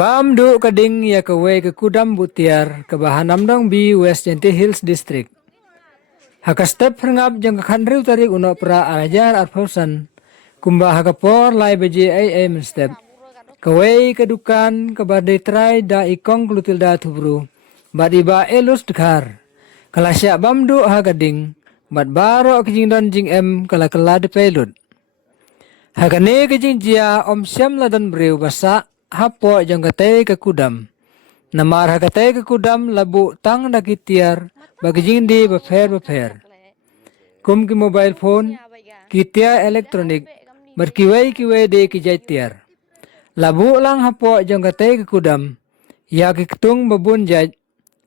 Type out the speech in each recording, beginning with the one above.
Bam du kading ya kewe ke kudam butiar ke bahanam dong bi West Jenti Hills District. Haka step hengap jang khandriu tarik uno pra ajar arfosan. Kumba haka por lai beji ai step. Kewe ke dukan ke badai trai da ikong glutil da tubru. Bad iba elus dekar. Kalasya bam du haka ding. Bad baro ke jing don jing em kala de pelut. Haka ne ke jing jia om syam ladan breu basa hapo jang katay ke kudam. Namar hakatay ke kudam labu tang nakitiar bagi jing di befer. Kum ki mobile phone kitia elektronik berkiwai de ki jaitiar. Labu lang hapo jang katay ke kudam. Ya ki ketung babun jaj.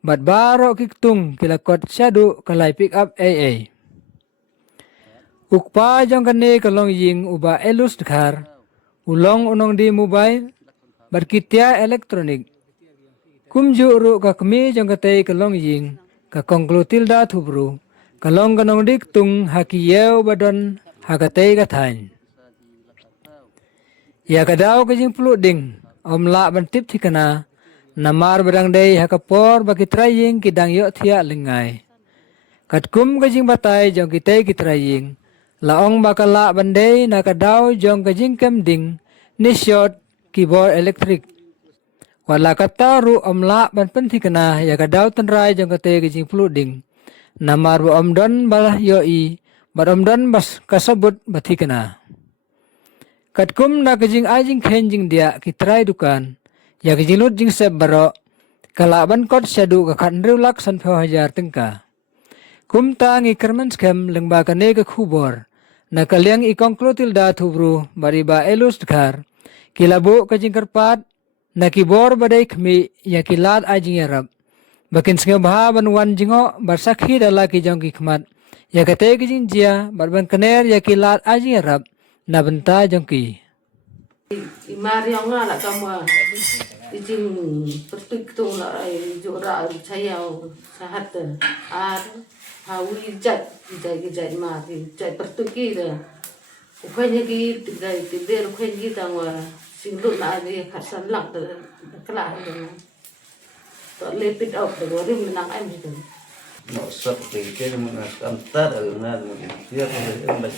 Bat baro ki ketung kilakot syadu kalai pick up AA. Ukpa jang kane kalong ying uba elus dekar. Ulong unong di mobile berkitia elektronik. Kumju ru ka kemi jang katay kalong ying ka kongklutil da thubru kalong kanong dik tung hakiyeu badon hakatay kathain. Ya kadaw ka jing pulu ding omla bantip thikana namar badang day hakapor bakitraying kidang yo thia lingay. Katkum ka jing batay jang kitay kitraying laong bakala banday nakadaw jang ka jing kemding ni shot keyboard elektrik. Wala kata ru omla ban penthi kana ya kadaw tanrai jang kate gijing fluding. Namar bu omdon balah yoi, bar omdon bas kasabut bathi kana. Katkum na gijing ajing khenjing dia kitrai dukan. Ya gijing lut jing sep baro. Kalaban kot syadu kakan riu lak san 5,000 tengka. Kum ta ngi kermen skem lengba kane ke khubor. Na kaliang ikong klutil da thubru bariba elus dekar. Kilabu kajing kerpat nakibor badai kemi ya kilat ajing yarab. Bakin sengaja bahaban wan jingo barsakhi dala ki jong ki khmat. Ya kate ki jing jia barban kener ya kilat ajing yarab na benta jong ki. Imari nga la kama ijing pertuk tu la jora sayau sahat ar hawi jat imari jat pertuk ki da. Ukanya ki tiga tider ukanya ki tangwa singlut na dia kasan lak kelah itu, tak lepit out dari menang ayam itu. Nó sắp thì cái mà ăn tát ở nga một tiếng mình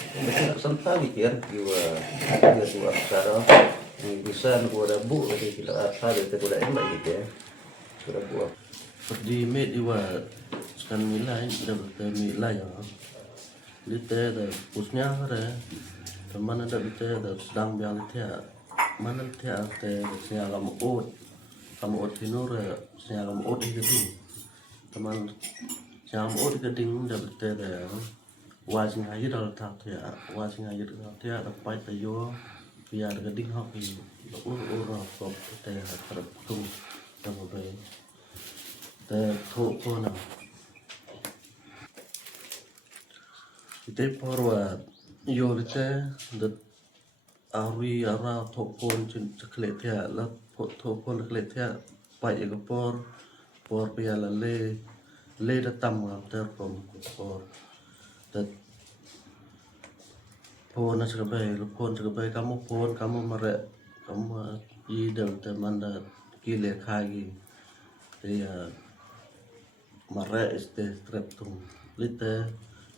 sentar mikir jiwa jiwa sao bisa nuara bu jadi kita apa itu udah enak gitu ya sudah buat Perdi med iwa skan milai da bete milai ya. Lite da pusnya kare. Teman ada bete da sedang biang tia. Mana tia te sia kamu ot hinur sia kamu ot geding. Teman sia kamu ot geding da bete da wajing aja dal tak tia wajing aja dal tia da pai tayo biar geding hoki ur kop te harap tung da mobai. Te thuk ko na ite porwa yo lite the ari ara thuk pon chin chakle thia la thuk pon chakle thia pai ko por pia la le da tam ga ter kom por te pon na chakabe kamu mare kamu i del te manda kile khagi te mare este treptung lite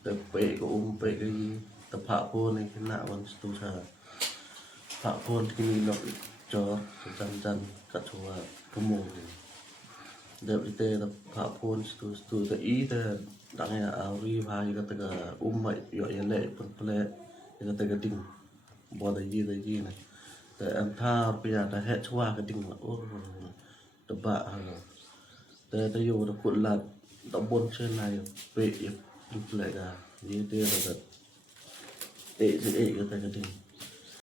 te pe ko pe cái tập hạ pon này cái nạ bằng tu sa hạ pon cái nó cho chân cắt chua cái mồm đẹp lite tập hạ pon tu te ý te đặng ya ari bhai cái te mày yo ya le pon ple cái te cái ding bo da yi này te am tha bây giờ đã hết chua cái ding là ô tập bạ te yo da kut lat tập bon trên này về lại là như thế là để cái tay cái